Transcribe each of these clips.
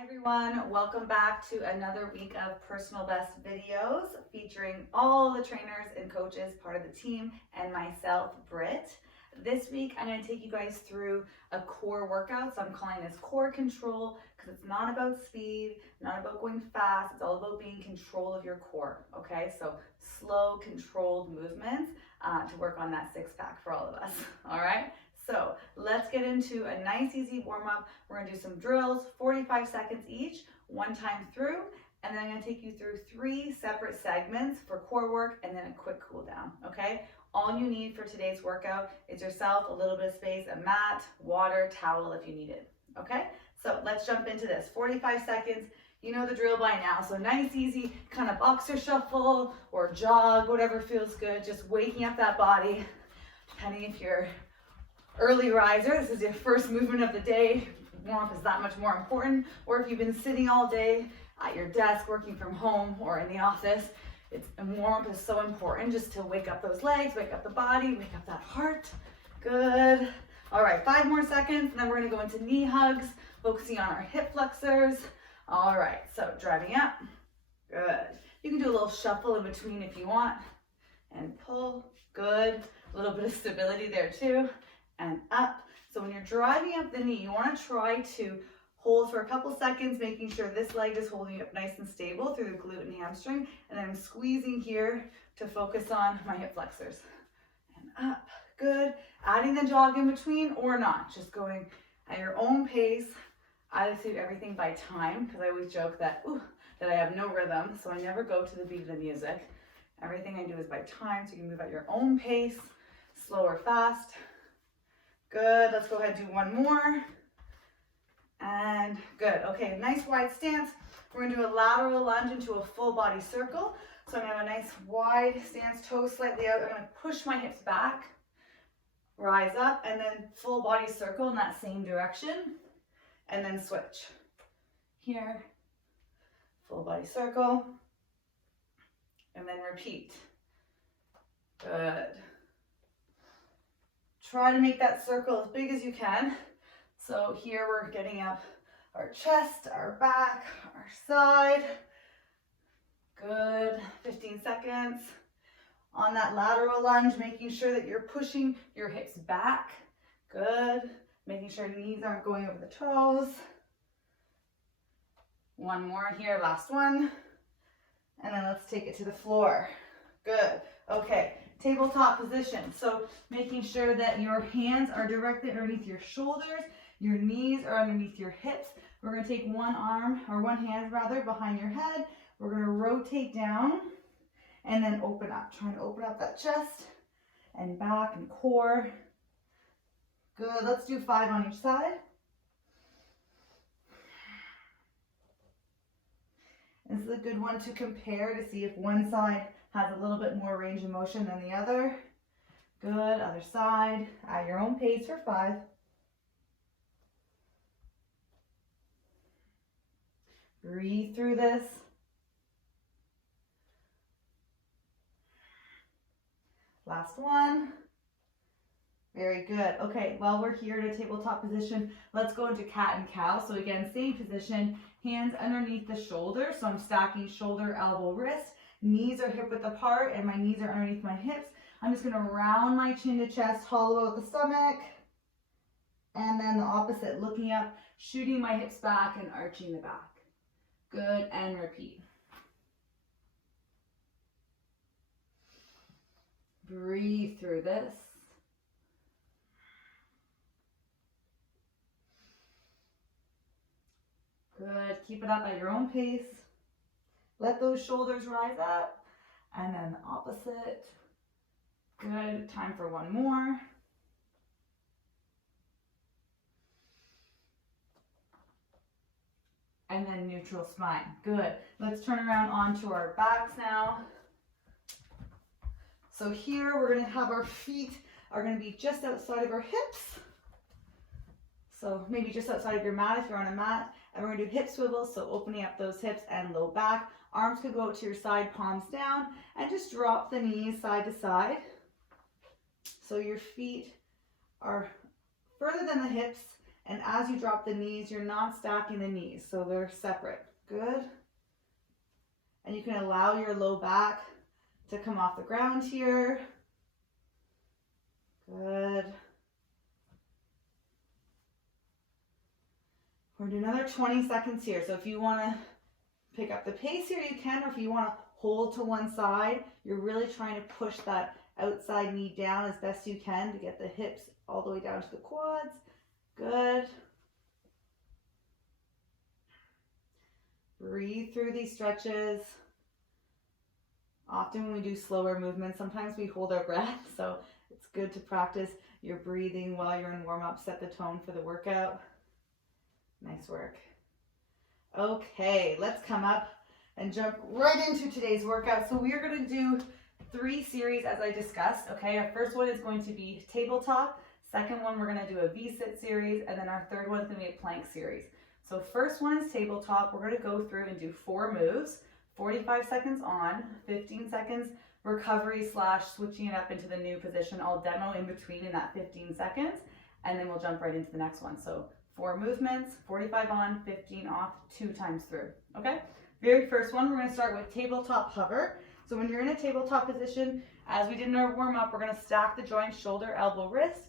Hi everyone, welcome back to another week of personal best videos featuring all the trainers and coaches, part of the team, and myself, Britt. This week I'm going to take you guys through a core workout. So I'm calling this core control because it's not about speed, not about going fast. It's all about being in control of your core. Okay, so slow, controlled movements to work on that six pack for all of us. All right. So let's get into a nice easy warm up. We're gonna do some drills, 45 seconds each, one time through, and then I'm gonna take you through 3 separate segments for core work and then a quick cool down, okay? All you need for today's workout is yourself, a little bit of space, a mat, water, towel if you need it, okay? So let's jump into this, 45 seconds. You know the drill by now, so nice, easy, kind of boxer shuffle or jog, whatever feels good, just waking up that body, depending if you're early riser, this is your first movement of the day, warm-up is that much more important, or if you've been sitting all day at your desk working from home or in the office, warm-up is so important just to wake up those legs, wake up the body, wake up that heart. Good. All right, 5 more seconds, and then we're gonna go into knee hugs, focusing on our hip flexors. All right, so driving up. Good. You can do a little shuffle in between if you want, and pull. Good. A little bit of stability there too. And up. So when you're driving up the knee, you want to try to hold for a couple seconds, making sure this leg is holding up nice and stable through the glute and hamstring. And then I'm squeezing here to focus on my hip flexors. And up. Good. Adding the jog in between or not. Just going at your own pace. I do everything by time because I always joke that, that I have no rhythm. So I never go to the beat of the music. Everything I do is by time. So you can move at your own pace, slow or fast. Good, let's go ahead and do one more. And good, okay, nice wide stance. We're gonna do a lateral lunge into a full body circle. So I'm gonna have a nice wide stance, toes slightly out. I'm gonna push my hips back, rise up, and then full body circle in that same direction. And then switch. Here, full body circle. And then repeat. Good. Try to make that circle as big as you can. So here we're getting up our chest, our back, our side. Good, 15 seconds. On that lateral lunge, making sure that you're pushing your hips back. Good, making sure your knees aren't going over the toes. One more here, last one. And then let's take it to the floor. Good, okay. Tabletop position. So making sure that your hands are directly underneath your shoulders, your knees are underneath your hips. We're going to take one arm, or one hand rather, behind your head. We're going to rotate down and then open up. Trying to open up that chest and back and core. Good. Let's do 5 on each side. This is a good one to compare to see if one side has a little bit more range of motion than the other. Good, other side, at your own pace for 5. Breathe through this. Last one. Very good. Okay, while we're here to tabletop position, let's go into cat and cow. So again, same position, hands underneath the shoulder. So I'm stacking shoulder, elbow, wrist. Knees are hip width apart and my knees are underneath my hips. I'm just going to round my chin to chest, hollow out the stomach. And then the opposite, looking up, shooting my hips back and arching the back. Good, and repeat. Breathe through this. Good, keep it up at your own pace. Let those shoulders rise up, and then the opposite. Good, time for one more. And then neutral spine, good. Let's turn around onto our backs now. So here we're gonna have our feet are gonna be just outside of our hips. So maybe just outside of your mat if you're on a mat. And we're gonna do hip swivels, so opening up those hips and low back. Arms could go out to your side, palms down, and just drop the knees side to side. So your feet are further than the hips And as you drop the knees, you're not stacking the knees, so they're separate. Good. And you can allow your low back to come off the ground here. Good. We're going to do another 20 seconds here. So if you want to pick up the pace here, you can, or if you want to hold to one side, you're really trying to push that outside knee down as best you can to get the hips all the way down to the quads. Good. Breathe through these stretches. Often when we do slower movements, sometimes we hold our breath, so it's good to practice your breathing while you're in warm-up, set the tone for the workout. Nice work. Okay, let's come up and jump right into today's workout. So we are going to do 3 series as I discussed, okay? Our first one is going to be tabletop. Second one, we're going to do a V-sit series, and then our third one is going to be a plank series. So first one is tabletop. We're going to go through and do 4 moves, 45 seconds on, 15 seconds recovery / switching it up into the new position. I'll demo in between in that 15 seconds, and then we'll jump right into the next one. So 4 movements, 45 on, 15 off, 2 times through, okay? Very first one, we're going to start with tabletop hover. So when you're in a tabletop position, as we did in our warm-up, we're going to stack the joints, shoulder, elbow, wrist.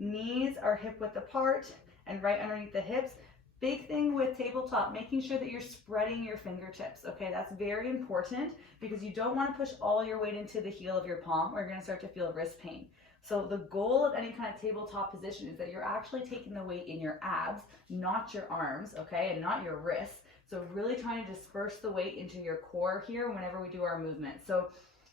Knees are hip width apart and right underneath the hips. Big thing with tabletop, making sure that you're spreading your fingertips, okay? That's very important because you don't want to push all your weight into the heel of your palm or you're going to start to feel wrist pain. So the goal of any kind of tabletop position is that you're actually taking the weight in your abs, not your arms, okay, and not your wrists. So really trying to disperse the weight into your core here whenever we do our movement. So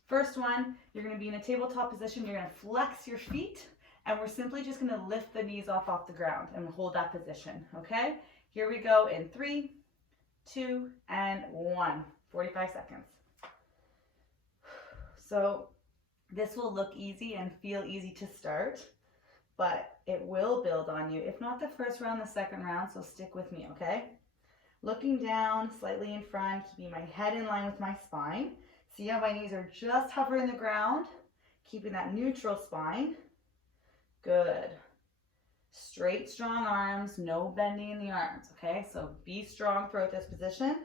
first one, you're going to be in a tabletop position. You're going to flex your feet, and we're simply just going to lift the knees off the ground and hold that position, okay? Here we go in 3, 2, and 1. 45 seconds. So this will look easy and feel easy to start, but it will build on you. If not the first round, the second round, so stick with me, okay? Looking down, slightly in front, keeping my head in line with my spine. See how my knees are just hovering the ground, keeping that neutral spine. Good. Straight, strong arms, no bending in the arms, okay? So be strong throughout this position.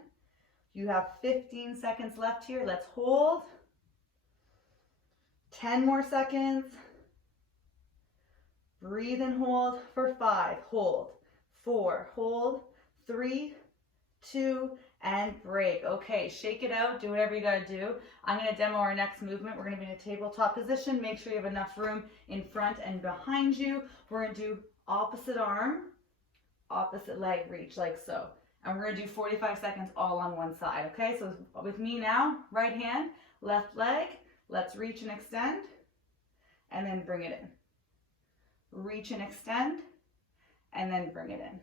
You have 15 seconds left here. Let's hold. 10 more seconds. Breathe and hold for 5. Hold. 4. Hold. 3, 2, and break. Okay, shake it out. Do whatever you gotta do. I'm gonna demo our next movement. We're gonna be in a tabletop position. Make sure you have enough room in front and behind you. We're gonna do opposite arm, opposite leg reach like so. And we're gonna do 45 seconds all on one side, okay? So with me now, right hand, left leg. Let's reach and extend, and then bring it in. Reach and extend, and then bring it in.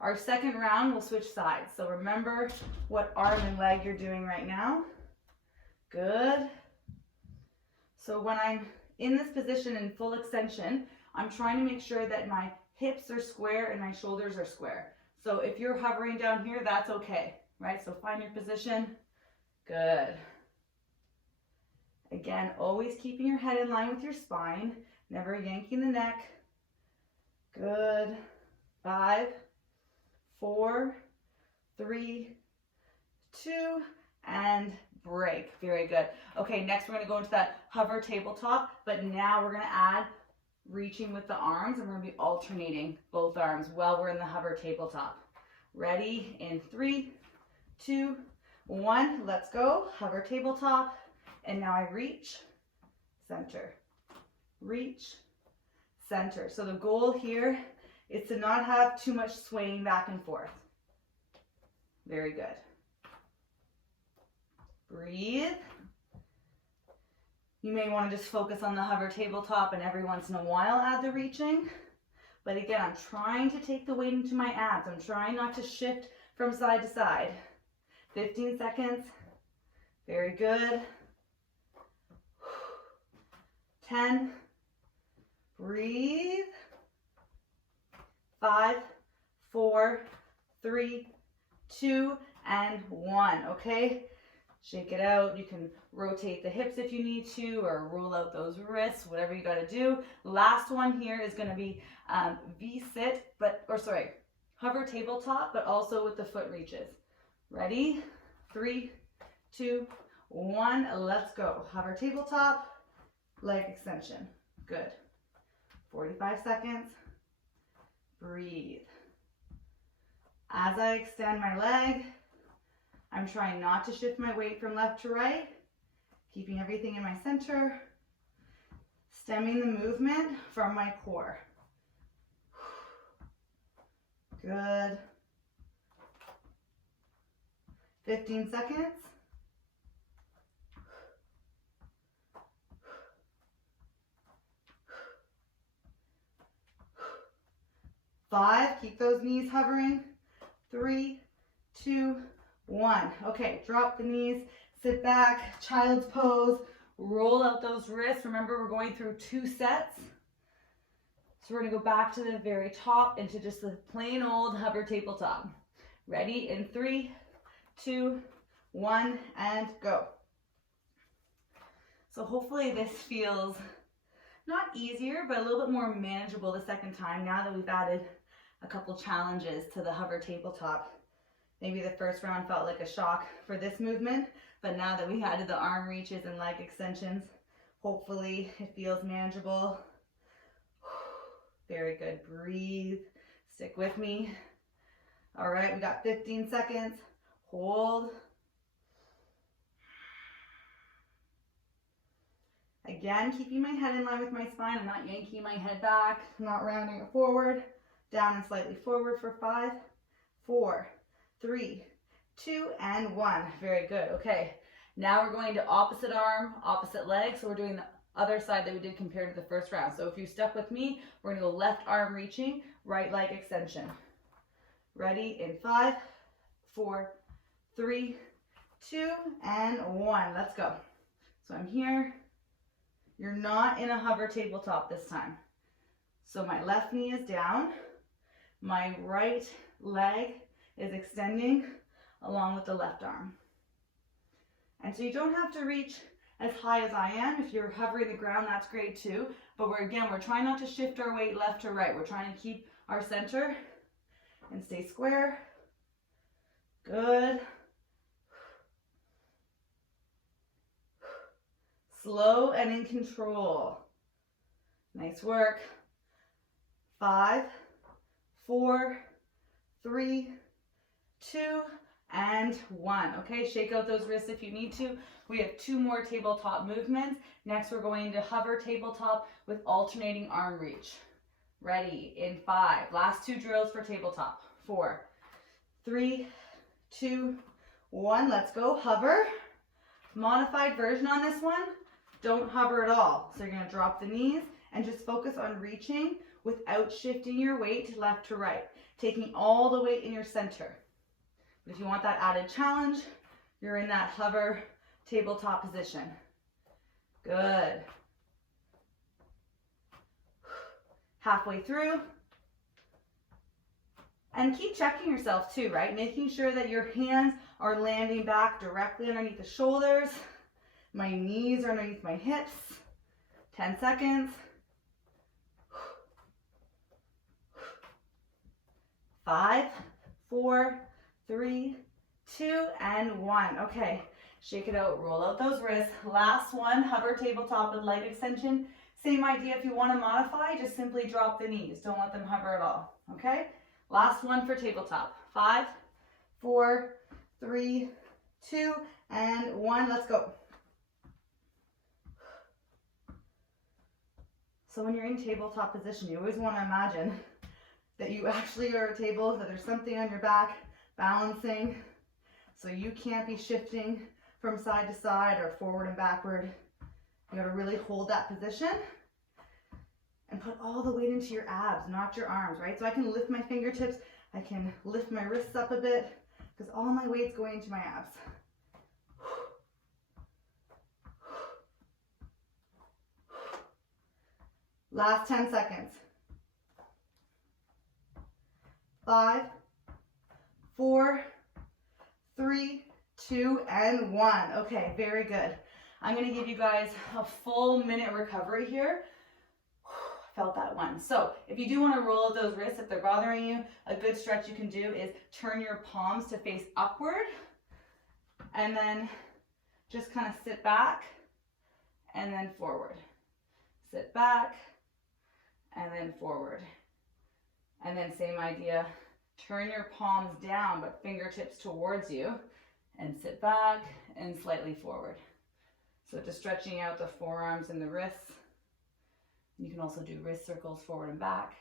Our second round, we'll switch sides. So remember what arm and leg you're doing right now. Good. So when I'm in this position in full extension, I'm trying to make sure that my hips are square and my shoulders are square. So if you're hovering down here, that's okay, right? So find your position. Good. Again, always keeping your head in line with your spine, never yanking the neck. Good. 5, 4, 3, 2, and break. Very good. Okay, next we're going to go into that hover tabletop, but now we're going to add reaching with the arms, and we're going to be alternating both arms while we're in the hover tabletop. Ready? In 3, 2, 1. Let's go. Hover tabletop. And now I reach, center, reach, center. So the goal here is to not have too much swaying back and forth. Very good. Breathe. You may want to just focus on the hover tabletop and every once in a while add the reaching. But again, I'm trying to take the weight into my abs. I'm trying not to shift from side to side. 15 seconds. Very good. 10, breathe, 5, 4, 3, 2, and 1, okay? Shake it out. You can rotate the hips if you need to, or roll out those wrists, whatever you got to do. Last one here is going to be V-sit, hover tabletop, but also with the foot reaches. Ready? 3, 2, 1, let's go. Hover tabletop, leg extension. Good. 45 seconds. Breathe. As I extend my leg, I'm trying not to shift my weight from left to right, keeping everything in my center, stemming the movement from my core. Good. 15 seconds. 5, keep those knees hovering. 3, 2, 1. Okay, drop the knees, sit back, child's pose, roll out those wrists. Remember, we're going through 2 sets. So we're gonna go back to the very top into just the plain old hover tabletop. Ready? In 3, 2, 1, and go. So hopefully this feels not easier, but a little bit more manageable the second time now that we've added a couple challenges to the hover tabletop. Maybe the first round felt like a shock for this movement, but now that we added the arm reaches and leg extensions, hopefully it feels manageable. Very good. Breathe. Stick with me. All right, we got 15 seconds. Hold. Again, keeping my head in line with my spine. I'm not yanking my head back. I'm not rounding it forward. Down and slightly forward for 5, 4, 3, 2, and 1. Very good. Okay, now we're going to opposite arm, opposite leg. So we're doing the other side that we did compared to the first round. So if you stuck with me, we're going to go left arm reaching, right leg extension. Ready? In 5, 4, 3, 2, and 1. Let's go. So I'm here. You're not in a hover tabletop this time. So my left knee is down. My right leg is extending along with the left arm. And so you don't have to reach as high as I am. If you're hovering the ground, that's great too. But we're trying not to shift our weight left to right. We're trying to keep our center and stay square. Good. Slow and in control. Nice work. 5, 4, 3, 2, and 1. Okay, shake out those wrists if you need to. We have 2 more tabletop movements. Next, we're going to hover tabletop with alternating arm reach. Ready? In 5. Last 2 drills for tabletop. 4, 3, 2, 1. Let's go. Hover. Modified version on this one. Don't hover at all. So you're going to drop the knees and just focus on reaching without shifting your weight left to right, taking all the weight in your center. But if you want that added challenge, you're in that hover tabletop position. Good. Halfway through. And keep checking yourself too, right? Making sure that your hands are landing back directly underneath the shoulders. My knees are underneath my hips. 10 seconds. 5, 4, 3, 2, and 1. Okay, shake it out, roll out those wrists. Last one, hover tabletop with leg extension. Same idea, if you want to modify, just simply drop the knees. Don't let them hover at all, okay? Last one for tabletop. 5, 4, 3, 2, and 1. Let's go. So when you're in tabletop position, you always want to imagine that you actually are at a table, that there's something on your back balancing, so you can't be shifting from side to side or forward and backward. You gotta really hold that position and put all the weight into your abs, not your arms, right? So I can lift my fingertips, I can lift my wrists up a bit, because all my weight's going into my abs. Last 10 seconds. 5, 4, 3, 2, and 1. Okay, very good. I'm gonna give you guys a full minute recovery here. Felt that one. So if you do want to roll out those wrists, if they're bothering you, a good stretch you can do is turn your palms to face upward and then just kind of sit back and then forward. Sit back and then forward. And then same idea, turn your palms down but fingertips towards you and sit back and slightly forward. So just stretching out the forearms and the wrists. You can also do wrist circles forward and back.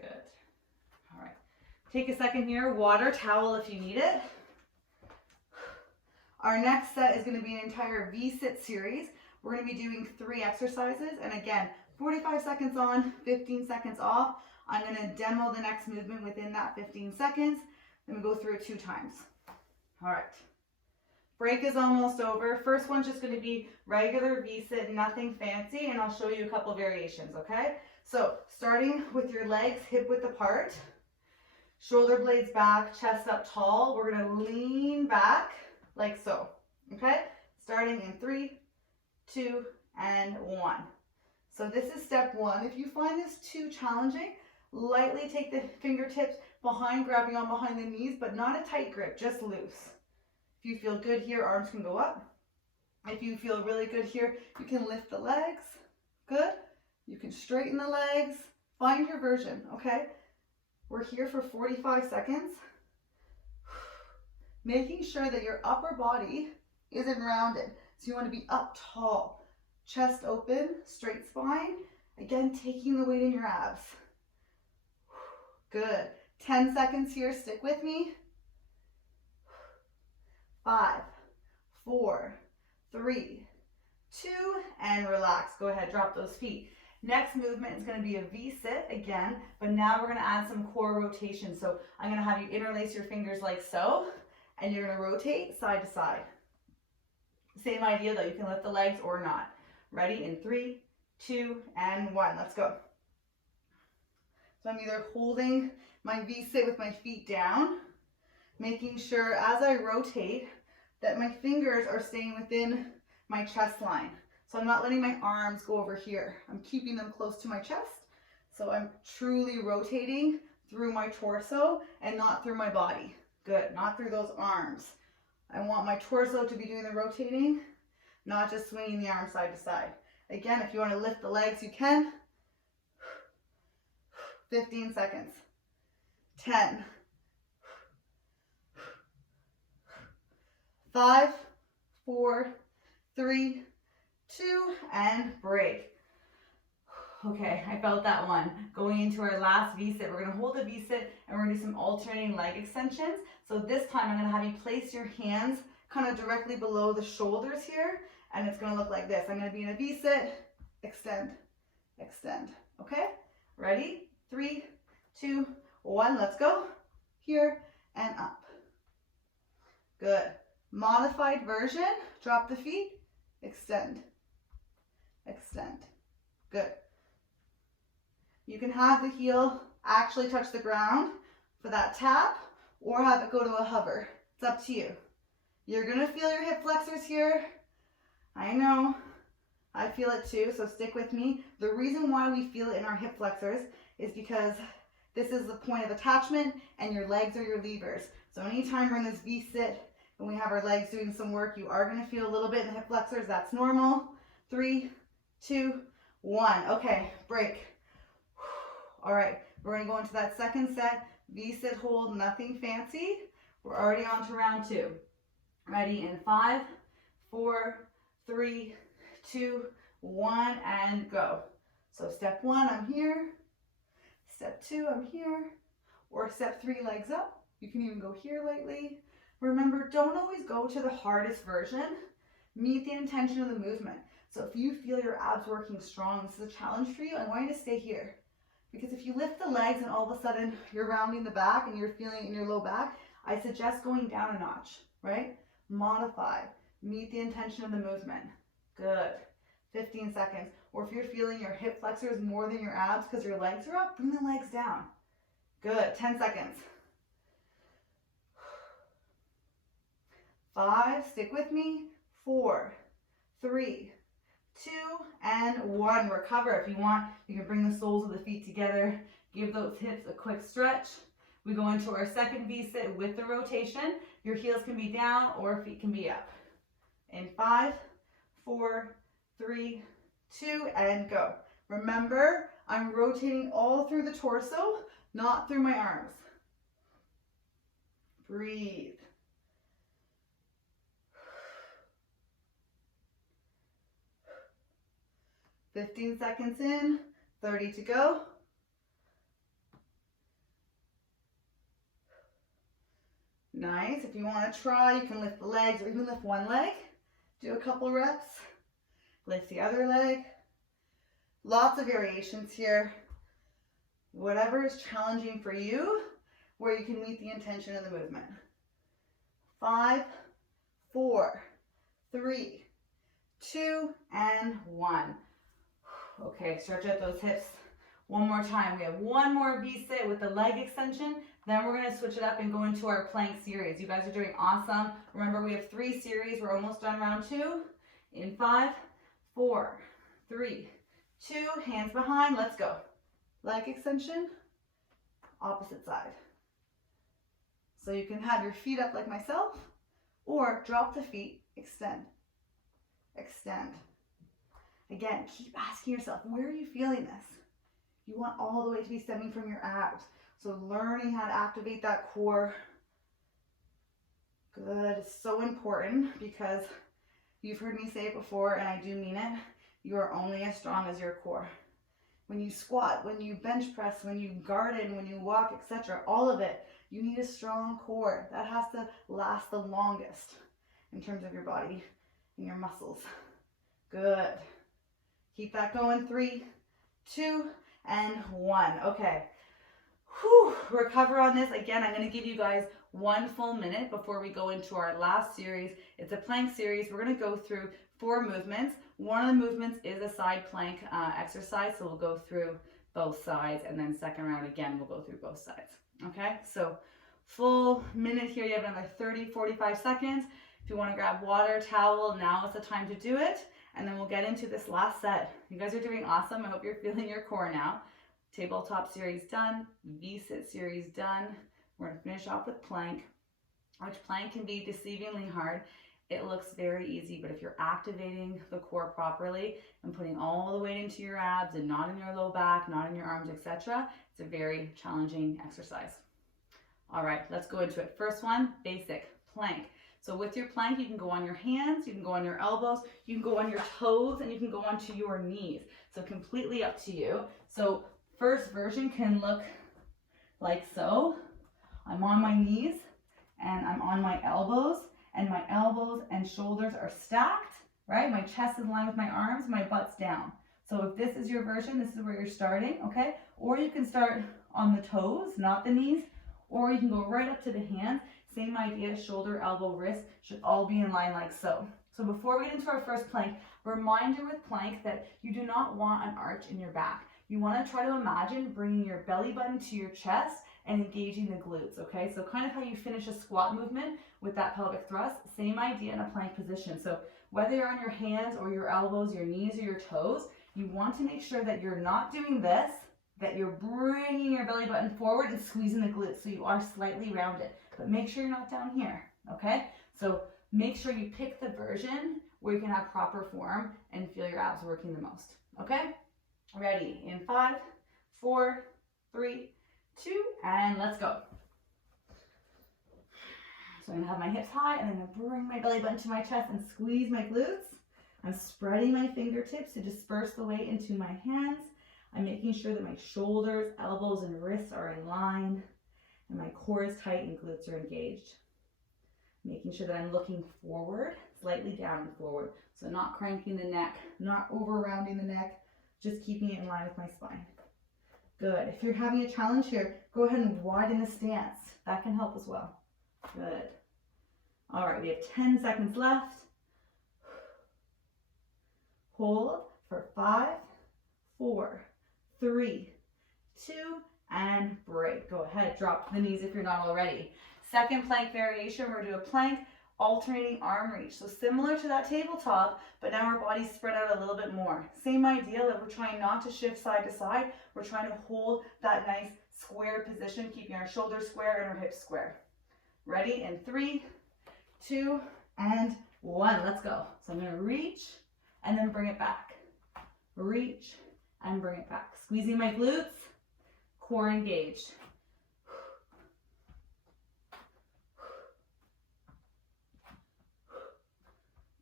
Good. All right. Take a second here. Water, towel if you need it. Our next set is going to be an entire V-sit series. We're going to be doing 3 exercises. And again, 45 seconds on, 15 seconds off. I'm going to demo the next movement within that 15 seconds. Then we go through it 2 times. All right. Break is almost over. First one's just going to be regular V-sit, nothing fancy, and I'll show you a couple variations, okay? So starting with your legs hip width apart, shoulder blades back, chest up tall. We're going to lean back like so, okay? Starting in 3, 2, and 1. So this is step 1. If you find this too challenging, lightly take the fingertips behind, grabbing on behind the knees, but not a tight grip, just loose. If you feel good here, arms can go up. If you feel really good here, you can lift the legs. Good. You can straighten the legs. Find your version, okay? We're here for 45 seconds. Making sure that your upper body isn't rounded. So you want to be up tall. Chest open, straight spine. Again, taking the weight in your abs. Good. 10 seconds here. Stick with me. 5, 4, 3, 2, and relax. Go ahead, drop those feet. Next movement is going to be a V-sit again, but now we're going to add some core rotation. So I'm going to have you interlace your fingers like so, and you're going to rotate side to side. Same idea though, you can lift the legs or not. Ready? In 3, 2, and 1. Let's go. So I'm either holding my V-sit with my feet down, making sure as I rotate that my fingers are staying within my chest line. So I'm not letting my arms go over here. I'm keeping them close to my chest. So I'm truly rotating through my torso and not through my body. Good, not through those arms. I want my torso to be doing the rotating, not just swinging the arm side to side. Again, if you want to lift the legs, you can. 15 seconds. 10. 5, 4, 3, 2, and break. Okay, I felt that one. Going into our last V-sit, we're going to hold the V-sit and we're going to do some alternating leg extensions. So this time I'm going to have you place your hands kind of directly below the shoulders here, and it's going to look like this. I'm going to be in a V-sit, extend, extend. Okay, ready? 3, 2, 1, let's go. Here and up. Good. Modified version, drop the feet, extend, extend. Good. You can have the heel actually touch the ground for that tap or have it go to a hover. It's up to you. You're gonna feel your hip flexors here. I know, I feel it too, so stick with me. The reason why we feel it in our hip flexors is because this is the point of attachment and your legs are your levers. So anytime we're in this V-sit, when we have our legs doing some work, you are going to feel a little bit in the hip flexors. That's normal. 3, 2, 1. Okay, break. All right, we're going to go into that second set. V-sit hold, nothing fancy. We're already on to round 2. Ready in 5, 4, 3, 2, 1, and go. So step 1, I'm here. Step 2, I'm here. Or step 3, legs up. You can even go here lightly. Remember, don't always go to the hardest version. Meet the intention of the movement. So if you feel your abs working strong, this is a challenge for you, I want you to stay here. Because if you lift the legs and all of a sudden you're rounding the back and you're feeling it in your low back, I suggest going down a notch, right? Modify. Meet the intention of the movement. Good. 15 seconds. Or if you're feeling your hip flexors more than your abs because your legs are up, bring the legs down. Good. 10 seconds. 5, stick with me, 4, 3, 2, and 1. Recover. If you want, you can bring the soles of the feet together, give those hips a quick stretch. We go into our second V-sit with the rotation. Your heels can be down or feet can be up. In 5, 4, 3, 2, and go. Remember, I'm rotating all through the torso, not through my arms. Breathe. "15 seconds in, 30 to go. Nice. If you want to try, you can lift the legs or even lift one leg. Do a couple reps. Lift the other leg. Lots of variations here. Whatever is challenging for you, where you can meet the intention of the movement. 5, 4, 3, 2, and 1. Okay, stretch out those hips one more time. We have one more V-sit with the leg extension. Then we're going to switch it up and go into our plank series. You guys are doing awesome. Remember, we have 3 series. We're almost done round 2. In 5, 4, 3, 2, hands behind. Let's go. Leg extension, opposite side. So you can have your feet up like myself, or drop the feet, extend, extend. Again, keep asking yourself, where are you feeling this? You want all the way to be stemming from your abs. So learning how to activate that core. Good, it's so important because you've heard me say it before, and I do mean it. You are only as strong as your core. When you squat, when you bench press, when you garden, when you walk, etc., all of it, you need a strong core. That has to last the longest in terms of your body and your muscles. Good. Keep that going. 3, 2, and 1. Okay. Whew. Recover on this. Again, I'm going to give you guys 1 full minute before we go into our last series. It's a plank series. We're going to go through 4 movements. One of the movements is a side plank exercise, so we'll go through both sides, and then second round again, we'll go through both sides. Okay, so full minute here. You have another 30, 45 seconds. If you want to grab water, towel, now is the time to do it. And then we'll get into this last set. You guys are doing awesome. I hope you're feeling your core now. Tabletop series done. V-sit series done. We're going to finish off with plank, which plank can be deceivingly hard. It looks very easy, but if you're activating the core properly and putting all the weight into your abs and not in your low back, not in your arms, etc., it's a very challenging exercise. All right, let's go into it. First one, basic plank. So with your plank, you can go on your hands, you can go on your elbows, you can go on your toes, and you can go onto your knees. So completely up to you. So first version can look like so. I'm on my knees and I'm on my elbows, and my elbows and shoulders are stacked, right? My chest is in line with my arms, my butt's down. So if this is your version, this is where you're starting, okay? Or you can start on the toes, not the knees, or you can go right up to the hands. Same idea, shoulder, elbow, wrist should all be in line like so. So before we get into our first plank, reminder with plank that you do not want an arch in your back. You want to try to imagine bringing your belly button to your chest and engaging the glutes, okay? So kind of how you finish a squat movement with that pelvic thrust, same idea in a plank position. So whether you're on your hands or your elbows, your knees or your toes, you want to make sure that you're not doing this, that you're bringing your belly button forward and squeezing the glutes so you are slightly rounded. But make sure you're not down here, okay? So make sure you pick the version where you can have proper form and feel your abs working the most, okay? Ready, in 5, 4, 3, 2, and let's go. So I'm gonna have my hips high, and I'm gonna bring my belly button to my chest and squeeze my glutes. I'm spreading my fingertips to disperse the weight into my hands. I'm making sure that my shoulders, elbows, and wrists are in line, and my core is tight and glutes are engaged. Making sure that I'm looking forward, slightly down and forward. So not cranking the neck, not over rounding the neck, just keeping it in line with my spine. Good. If you're having a challenge here, go ahead and widen the stance. That can help as well. Good. All right, we have 10 seconds left. Hold for 5, 4, 3, 2, and break. Go ahead, drop to the knees if you're not already. Second plank variation, we're gonna do a plank alternating arm reach. So similar to that tabletop, but now our body's spread out a little bit more. Same idea that we're trying not to shift side to side. We're trying to hold that nice square position, keeping our shoulders square and our hips square. Ready? In 3, 2, and 1. Let's go. So I'm going to reach and then bring it back. Reach and bring it back. Squeezing my glutes, core engaged.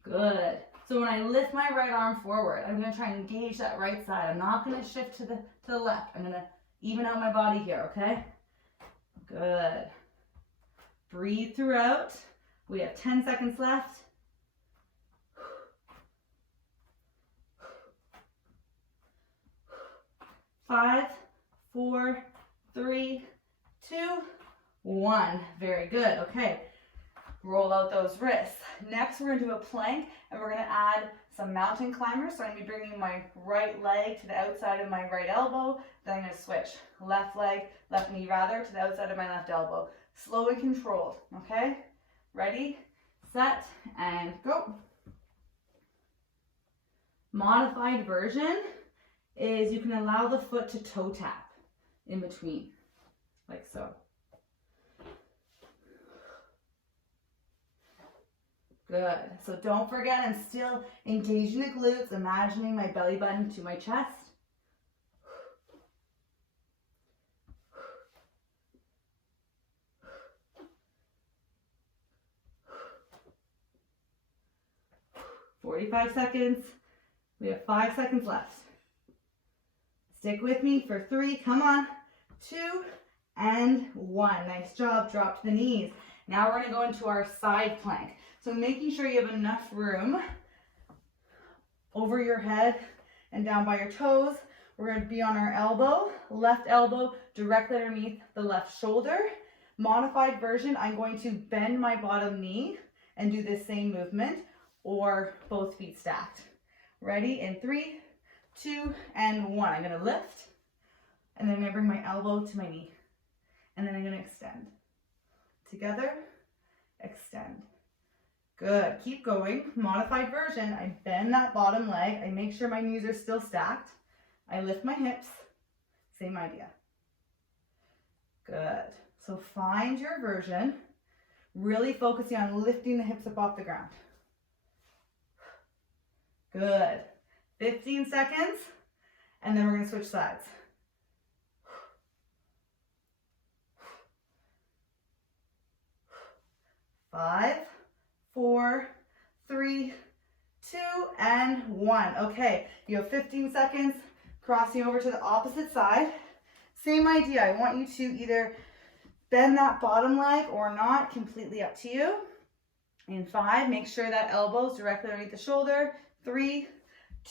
Good. So when I lift my right arm forward, I'm going to try and engage that right side. I'm not going to shift to the left. I'm going to even out my body here, okay? Good. Breathe throughout. We have 10 seconds left. Five, 4, 3, 2, 1. Very good. Okay. Roll out those wrists. Next, we're going to do a plank, and we're going to add some mountain climbers. So I'm going to be bringing my right leg to the outside of my right elbow. Then I'm going to switch left leg, left knee rather, to the outside of my left elbow. Slow and controlled. Okay? Ready, set, and go. Modified version is you can allow the foot to toe tap in between, like so. Good. So don't forget, I'm still engaging the glutes, imagining my belly button to my chest. "45 seconds. We have 5 seconds left. Stick with me for 3. Come on. 2 and 1. Nice job. Drop to the knees. Now we're going to go into our side plank. So making sure you have enough room over your head and down by your toes. We're going to be on our elbow, left elbow directly underneath the left shoulder. Modified version, I'm going to bend my bottom knee and do this same movement, or both feet stacked. Ready? In 3, 2, and 1. I'm going to lift, and then I'm going to bring my elbow to my knee. And then I'm going to extend. Together, extend. Good. Keep going. Modified version, I bend that bottom leg. I make sure my knees are still stacked. I lift my hips. Same idea. Good. So find your version. Really focusing on lifting the hips up off the ground. Good. 15 seconds. And then we're going to switch sides. Five, 4, 3, 2, and 1. Okay, you have 15 seconds. Crossing over to the opposite side. Same idea. I want you to either bend that bottom leg or not. Completely up to you. In 5, make sure that elbow's directly underneath the shoulder. 3,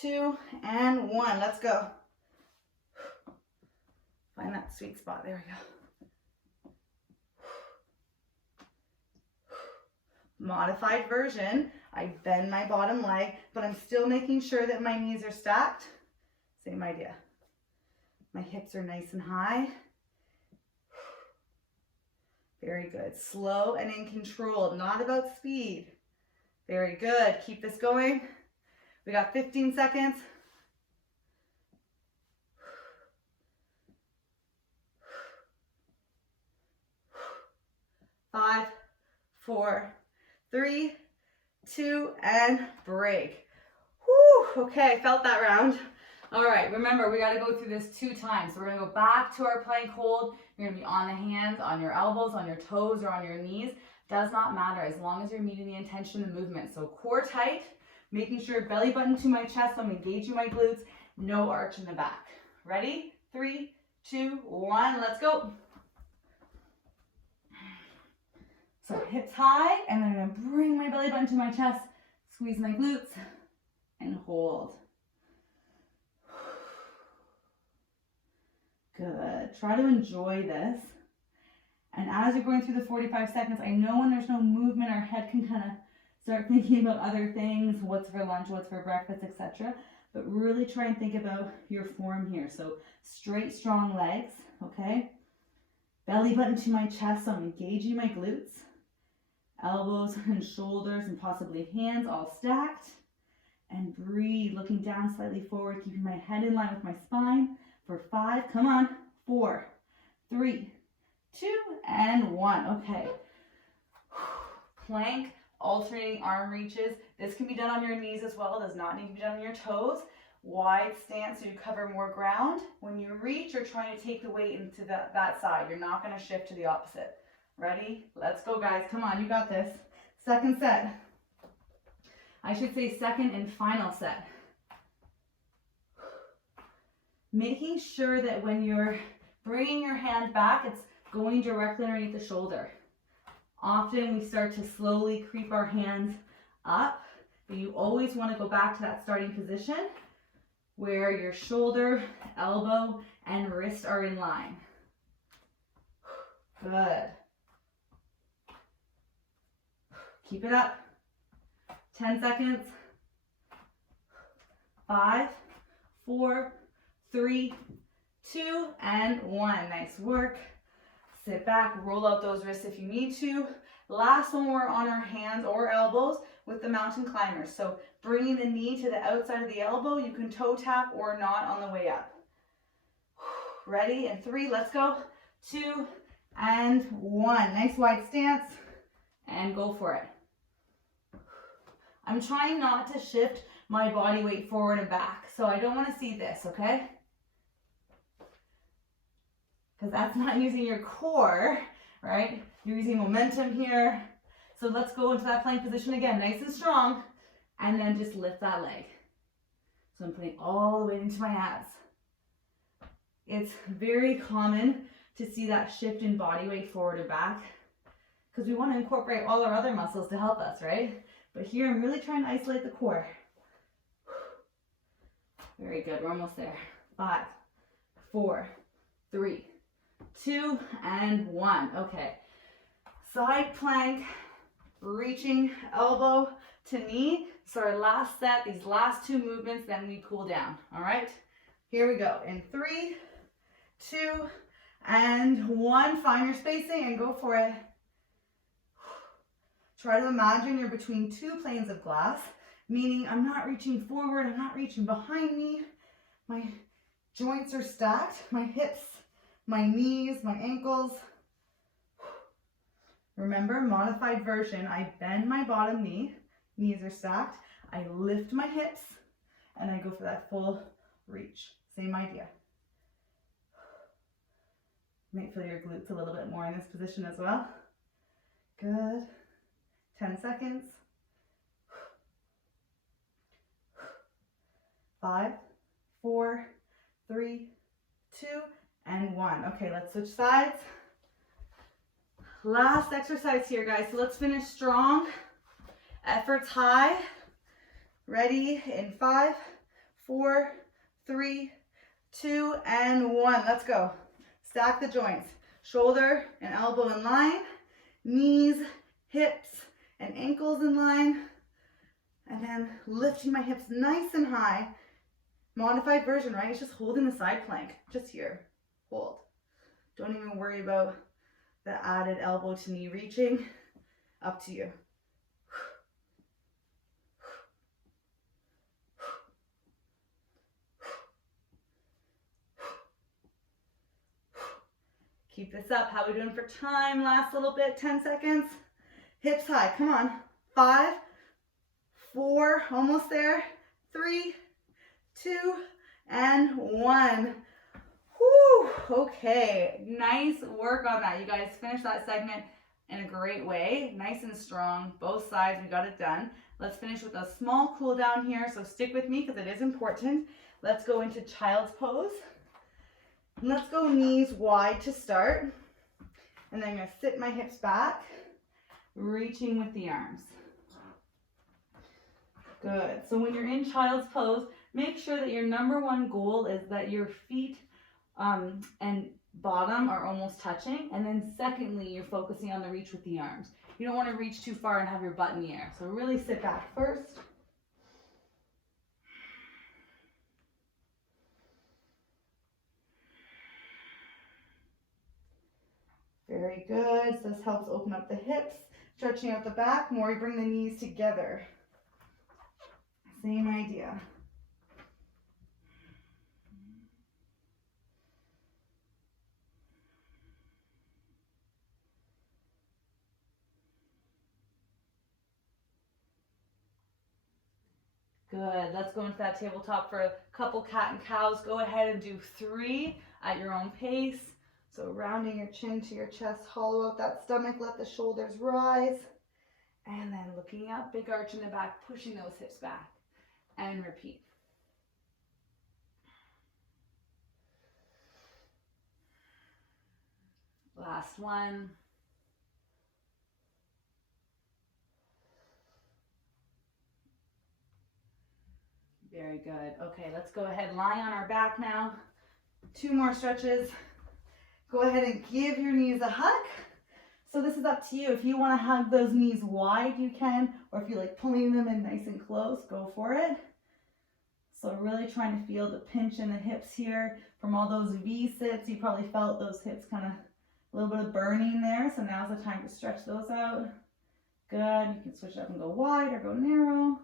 2, and 1. Let's go. Find that sweet spot. There we go. Modified version, I bend my bottom leg, but I'm still making sure that my knees are stacked. Same idea. My hips are nice and high. Very good. Slow and in control, not about speed. Very good. Keep this going. We got 15 seconds. 5, 4, 3, 2, and break. Whew, okay, I felt that round. All right, remember, we got to go through this 2 times. So we're going to go back to our plank hold. You're going to be on the hands, on your elbows, on your toes, or on your knees. Does not matter as long as you're meeting the intention of the movement. So core tight, making sure belly button to my chest. I'm engaging my glutes. No arch in the back. Ready? 3, 2, 1. Let's go. So hips high, and then I'm going to bring my belly button to my chest, squeeze my glutes, and hold. Good. Try to enjoy this. And as you're going through the 45 seconds, I know when there's no movement, our head can kind of start thinking about other things, what's for lunch, what's for breakfast, etc. But really try and think about your form here. So straight, strong legs, okay? Belly button to my chest, so I'm engaging my glutes. elbows and shoulders and possibly hands all stacked. And breathe, looking down slightly forward, keeping my head in line with my spine for 5. Come on. 4, 3, 2, and 1. Okay. Plank, alternating arm reaches. This can be done on your knees as well. It does not need to be done on your toes. Wide stance so you cover more ground. When you reach, you're trying to take the weight into that side. You're not going to shift to the opposite. Ready? Let's go, guys. Come on, you got this. Second set. I should say second and final set. Making sure that when you're bringing your hand back, it's going directly underneath the shoulder. Often we start to slowly creep our hands up, but you always want to go back to that starting position where your shoulder, elbow, and wrist are in line. Good. Keep it up. 10 seconds. 5, 4, 3, 2, and 1. Nice work. Sit back, roll out those wrists if you need to. Last one, we're on our hands or elbows with the mountain climbers. So bringing the knee to the outside of the elbow, you can toe tap or not on the way up. Ready? And 3, let's go. 2, and 1. Nice wide stance, and go for it. I'm trying not to shift my body weight forward and back, so I don't want to see this, okay? Because that's not using your core, right? You're using momentum here. So let's go into that plank position again, nice and strong, and then just lift that leg. So I'm putting all the weight into my abs. It's very common to see that shift in body weight forward and back because we want to incorporate all our other muscles to help us, right? But here I'm really trying to isolate the core. Very good, we're almost there. 5, 4, 3, 2, and 1. Okay. Side plank, reaching elbow to knee. So our last set, these last 2 movements, then we cool down. All right. Here we go. In 3, 2, and 1. Find your spacing and go for it. Try to imagine you're between 2 planes of glass, meaning I'm not reaching forward, I'm not reaching behind me. My joints are stacked, my hips, my knees, my ankles. Remember, modified version, I bend my bottom knee, knees are stacked, I lift my hips, and I go for that full reach. Same idea. You might feel your glutes a little bit more in this position as well. Good. 10 seconds. 5, 4, 3, 2, and 1. Okay, let's switch sides. Last exercise here, guys. So let's finish strong. Efforts high. Ready in 5, 4, 3, 2, and 1. Let's go. Stack the joints. Shoulder and elbow in line. Knees, hips, and ankles in line. And then lifting my hips nice and high. Modified version, right? It's just holding the side plank. Just here. Hold. Don't even worry about the added elbow to knee reaching. Up to you. Keep this up. How are we doing for time? Last little bit, 10 seconds. Hips high, come on. 5, 4, almost there. 3, 2, and 1. Whew, okay, nice work on that. You guys finished that segment in a great way. Nice and strong, both sides, we got it done. Let's finish with a small cool down here, so stick with me because it is important. Let's go into child's pose. Let's go knees wide to start. And then I'm gonna sit my hips back, reaching with the arms. Good. So when you're in child's pose, make sure that your number one goal is that your feet and bottom are almost touching. And then secondly, you're focusing on the reach with the arms. You don't want to reach too far and have your butt in the air. So really sit back first. Very good. So this helps open up the hips. Stretching out the back, more you bring the knees together. Same idea. Good. Let's go into that tabletop for a couple cat and cows. Go ahead and do 3 at your own pace. So rounding your chin to your chest, hollow out that stomach, let the shoulders rise. And then looking up, big arch in the back, pushing those hips back. And repeat. Last one. Very good. Okay, let's go ahead, lie on our back now. 2 more stretches. Go ahead and give your knees a hug. So this is up to you. If you want to hug those knees wide, you can, or if you like pulling them in nice and close, go for it. So really trying to feel the pinch in the hips here from all those V-sits. You probably felt those hips kind of a little bit of burning there. So now's the time to stretch those out. Good. You can switch up and go wide or go narrow.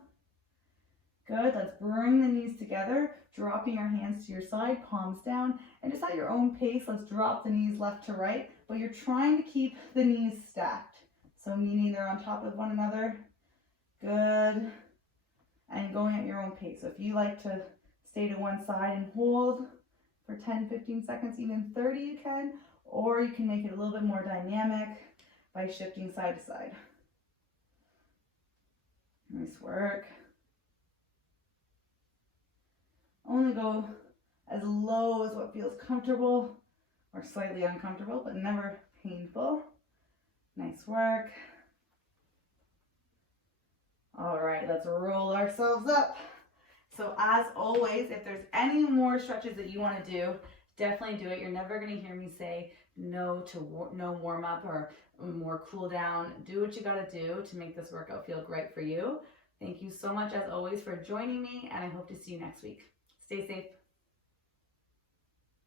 Good. Let's bring the knees together, dropping your hands to your side, palms down, and just at your own pace, let's drop the knees left to right, but you're trying to keep the knees stacked. So meaning they're on top of one another. Good. And going at your own pace. So if you like to stay to one side and hold for 10, 15 seconds, even 30 you can, or you can make it a little bit more dynamic by shifting side to side. Nice work. Only go as low as what feels comfortable or slightly uncomfortable, but never painful. Nice work. All right, let's roll ourselves up. So as always, if there's any more stretches that you want to do, definitely do it. You're never going to hear me say no to no warm up or more cool down. Do what you got to do to make this workout feel great for you. Thank you so much as always for joining me, and I hope to see you next week. Stay safe.